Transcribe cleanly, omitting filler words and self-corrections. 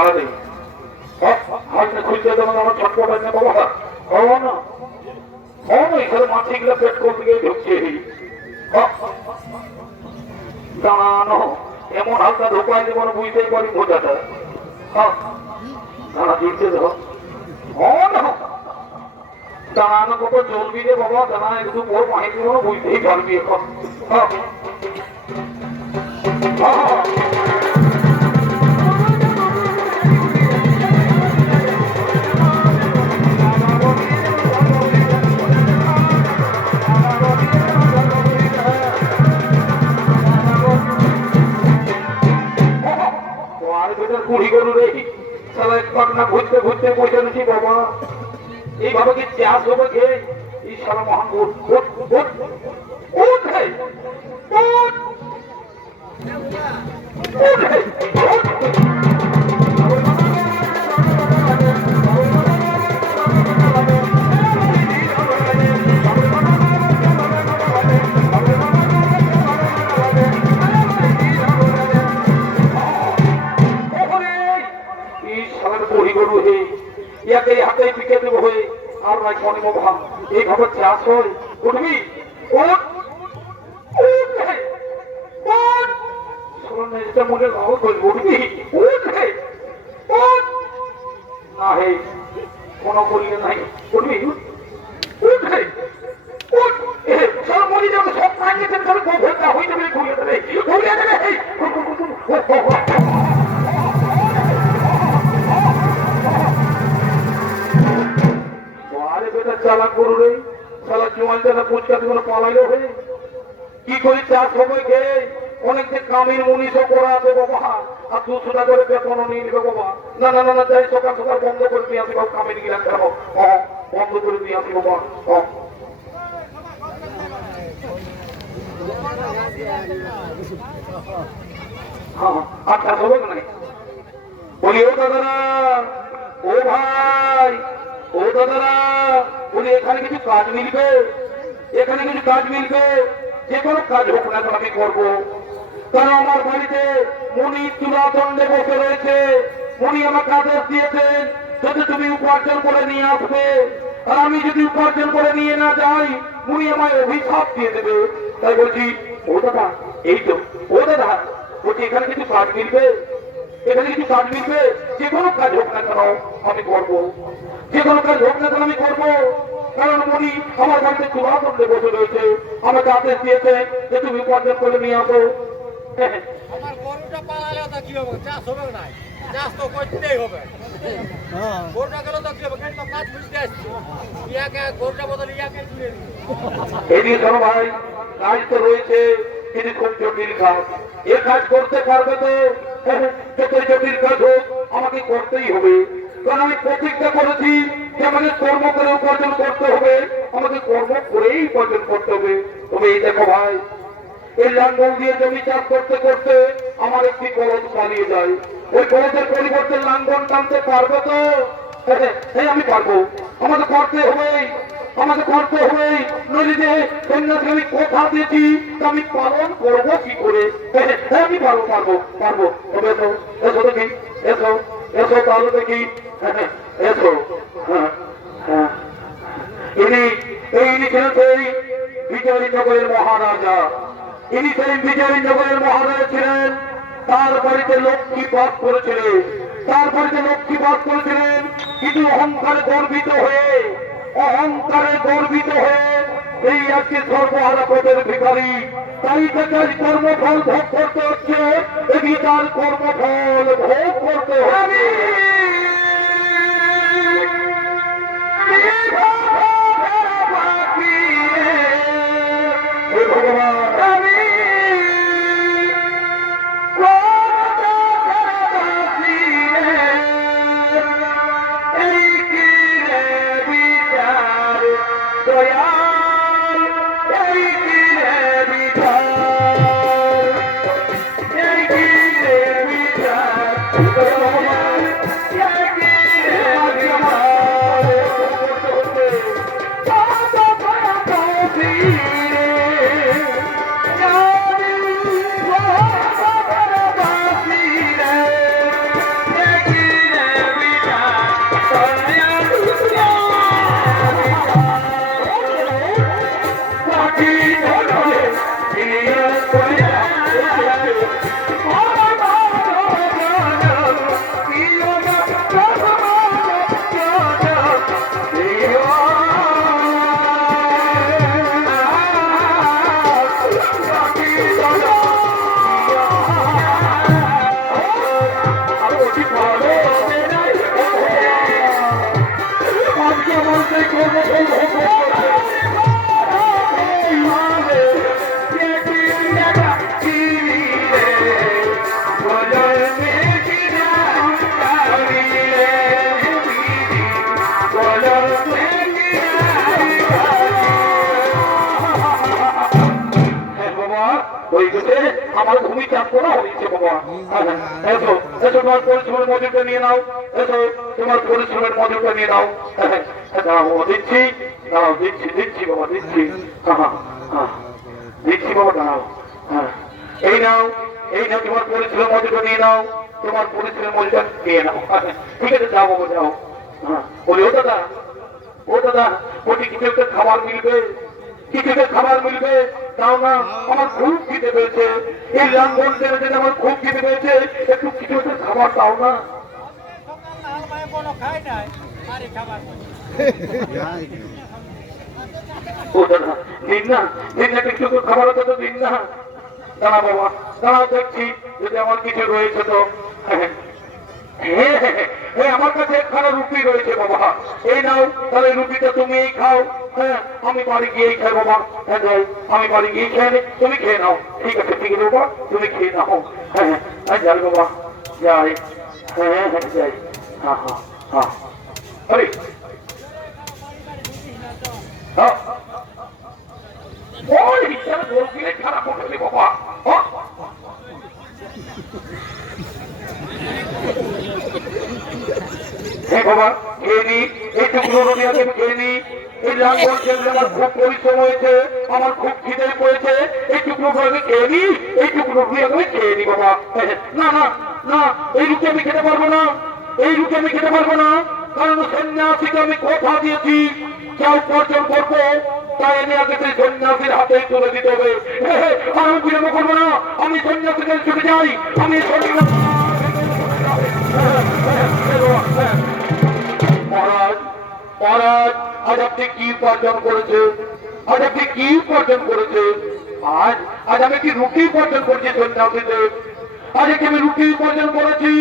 দাঁড়া দেই হালকা খুলতে দেবো আমার ছটপট আছে বাবা হবো না এখানে মাছিগুলো পেট করতে গিয়ে ঢুকছে দাঁড়ানো এমন হালকা ঢোকায় দেবো না বুঝতেই পারি বোঝাটা দাঁড়া দিতে দেবো দাঁড়ানো কত চলবি রে বাবা দাঁড়া একটু বড় পানি দিব না বুঝতেই পারবি এখন কুড়ি গরু রে সারা এক পাক না ঘুরতে ঘুরতে পয়সা নিচ্ছি বাবা এইভাবে কি চাষ হবে কে এই সারা মহান হাতে পিকে দেবো হয়ে আর নাই মনে মহা এইভাবে চাষ হয় উঠবি মনে উঠবি না হে কোনো করিলে নাই উঠবি মরি যাবে সব মাইনেছেন হয়ে যাবে ঘুরিয়ে দেবে ঘুরিয়ে দেবে চালাক গরু রে সালা জোয়ান জানা পুচকা কোনো পালাইলো হয়ে কি করে চাষ হবে গে অনেক যে কামির মুনিশও করা আছে বাবা আর 200 টাকা করে বেতনও নিয়ে নেবে বাবা না না না না যাই সকাল সকাল বন্ধ করে দিয়ে আসি বাবা কামির গিলাম কেন বন্ধ করে দিয়ে আসি বাবা আচ্ছা হবে না বলি ও দাদারা ও ভাই ও দাদারা বলি এখানে কিছু কাজ মিলবে এখানে কিছু কাজ মিলবে যে কোনো কাজ হোক না আমি করবো কারণ আমার বাড়িতে মুনি তুলাদণ্ডে বসে রয়েছে মুনি আমাকে আদেশ দিয়েছেন যদি তুমি উপার্জন করে নিয়ে আসবে আর আমি যদি উপার্জন করে নিয়ে না যাই মুনি আমায় অভিশাপ দিয়ে দেবে তাই বলছি ও দাদা এই তো ও দাদা বলছি এখানে কিছু কাজ মিলবে এখানে কিছু কাজ মিলবে যে কোনো কাজ হোক না কেন আমি করবো যে কোনো কাজ হোক না কেন আমি করবো কারণ উনি আমার বাড়িতে তুলাদণ্ডে বসে রয়েছে আমাকে আদেশ দিয়েছে যে তুমি উপার্জন করে নিয়ে আসো আমার গরুটা পালালে তো কি হবে চাষ হবে না চাষ তো করতেই হবে গরুটা গেল তো কি হবে তো কাজ বুঝতে আসছে ইয়াকে গরুটা বদলে ইয়াকে তুলে এদিকে শোনো ভাই কাজ তো রয়েছে কিন্তু খুব জটিল কাজ এ কাজ করতে পারবে তো যতই জটিল কাজ হোক আমাকে করতেই হবে কারণ আমি প্রতিজ্ঞা করেছি যে আমাকে কর্ম করে উপার্জন করতে হবে আমাকে কর্ম করেই উপার্জন করতে হবে তবে এই দেখো ভাই এই লাঙ্গল দিয়ে জমি চাষ করতে করতে আমার একটি বলদ পালিয়ে যায় ওই বলদের পরিবর্তে লাঙ্গল টানতে পারবো তো হ্যাঁ আমি পারবো আমাকে করতে হবে নদীতে সন্ন্যাসী আমি কথা দিয়েছি আমি পালন করবো কি করে হ্যাঁ আমি পারবো তবে এসো দেখি এসো তাহলে দেখি এসো ইনি ছিলেন সেই বিজয়নগরের মহারাজা ইনি সেই বিজয়নগরের মহারাজা ছিলেন তার বাড়িতে লক্ষ্মী বাস করেছিলেন কিন্তু অহংকারে গর্বিত হয়ে এই আজকে সর্বহারা পদের ভিখারি তাই তাকে কর্মফল ভোগ করতে হচ্ছে এই তার কর্মফল ভোগ করতে হবে এসে আমার ভূমি চাষ করা হয়েছে বাবা। এসো এসো তোমার পরিশ্রমের মজুরটা নিয়ে নাও, এসো তোমার পরিশ্রমের মজুরটা নিয়ে নাও। দাও বাবা দিচ্ছি, দাও দিচ্ছি দিচ্ছি বাবা দিচ্ছি, দিচ্ছি বাবা দাও। এই নাও এই নাও তোমার পরিশ্রমের মজুরটা নিয়ে নাও, তোমার পরিশ্রমের মজুরটা নিয়ে নাও। ঠিক আছে যাও বাবা যাও। বলি ও দাদা, ও দাদা ওটি কিছু একটা খাবার মিলবে, কিছু একটা খাবার মিলবে, দাও না আমার খুব খিদে পেয়েছে, এই লাঙ্গল টেনে আমার খুব খিদে পেয়েছে, একটু কিছু একটা খাবার দাও না। ও দাদা দিন না, দিন না কিছু খাবার হতো তো দিন না। দাঁড়া বাবা দাঁড়াও দেখছি যদি আমার কিছু রয়েছে তো। আমার কাছে একখানা রুটি রয়েছে বাবা, এই নাও তাহলে রুটিটা তুমি খাও। হ্যাঁ আমি বাড়ি গিয়েই খাই বাবা। হ্যাঁ যাই আমি বাড়ি গিয়েই খেয়ে নি, তুমি খেয়ে নাও। ঠিক আছে ঠিক আছে বাবা তুমি খেয়ে নাও। হ্যাঁ যাই বাবা যাই। হ্যাঁ হ্যাঁ যাই। হ্যাঁ হ্যাঁ হ্যাঁ আরে ওই হিসাবে গোল কিনে খারাপ করতে বাবা। হ্যাঁ বাবা খেয়ে নি, এই টুকরো রুটি আমি খেয়ে নি। এই লাঙ্গল খেলতে আমার খুব পরিশ্রম হয়েছে, আমার খুব খিদে পড়েছে, এই টুকরো আমি খেয়ে নি, এই টুকরো রুটি আমি খেয়ে নি বাবা। না না না এই রুটি আমি খেতে পারবো না, এই রুটি আমি খেতে পারবো না, কারণ সন্ন্যাসীকে আমি কথা দিয়েছি যা উপার্জন করবো তাই এনে আগে সেই সন্ন্যাসীর হাতে তুলে দিতে হবে। আমি বিলম্ব করবো না, আমি সন্ন্যাসীকে ছুটে যাই, আমি সন্ন্যাসী। মহারাজ মহারাজ আজ আপনি কি উপার্জন করেছে, আজ আপনি কি উপার্জন করেছে? আজ আজ আমি কি রুটি উপার্জন করছি সন্ন্যাসীদের, আজ কি আমি রুটি উপার্জন করেছি।